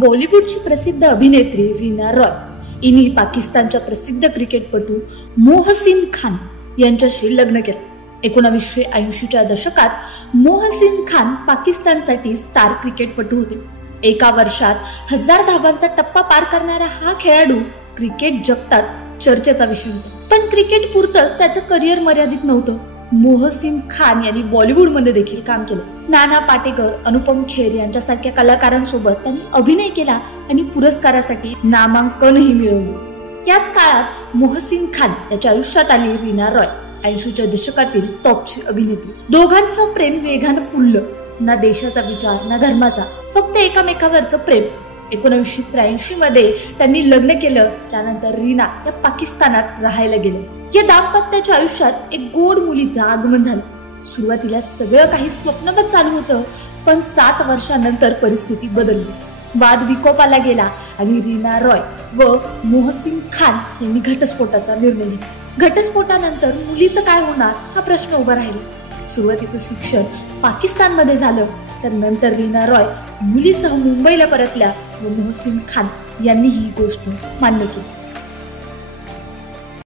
बॉलिवूडची प्रसिद्ध अभिनेत्री रीना रॉय हिने पाकिस्तानच्या प्रसिद्ध क्रिकेटपटू मोहसिन खान यांच्याशी लग्न केलं. 1980च्या दशकात मोहसिन खान पाकिस्तानसाठी स्टार क्रिकेटपटू होते. एका वर्षात 1000 धावांचा टप्पा पार करणारा हा खेळाडू क्रिकेट जगतात चर्चेचा विषय होता. पण क्रिकेट पुरतच त्याचं करिअर मर्यादित नव्हतं. मोहसिन खान यांनी बॉलिवूडमध्ये देखील काम केलं. नाना पाटेकर, अनुपम खेर यांच्यासारख्या कलाकारांसोबत त्यांनी अभिनय केला आणि पुरस्कारासाठी नामांकनही मिळवले. याच काळात मोहसिन खान याच्या आयुष्यात आली रीना रॉय, 80च्या दशकातील टॉपची अभिनेत्री. दोघांचं प्रेम वेगानं फुललं. ना देशाचा विचार ना धर्माचा, फक्त एकामेकावरचं प्रेम. 1983 मध्ये त्यांनी लग्न केलं. त्यानंतर रीना या पाकिस्तानात राहायला गेले. या दाम्पत्याच्या आयुष्यात एक गोड मुलीचं आगमन झालं. सुरुवातीला सगळं काही स्वप्नवत चालू होतं, पण 7 वर्षांनंतर परिस्थिती बदलली. वाद विकोपाला गेला आणि रीना रॉय व मोहसिन खान यांनी घटस्फोटाचा निर्णय घेतला. घटस्फोटानंतर मुलीचं काय होणार हा प्रश्न उभा राहिला. सुरुवातीचं शिक्षण पाकिस्तानमध्ये झालं, तर नंतर रीना रॉय मुलीसह मुंबईला परतल्या व मोहसिन खान यांनी ही गोष्ट मान्य केली.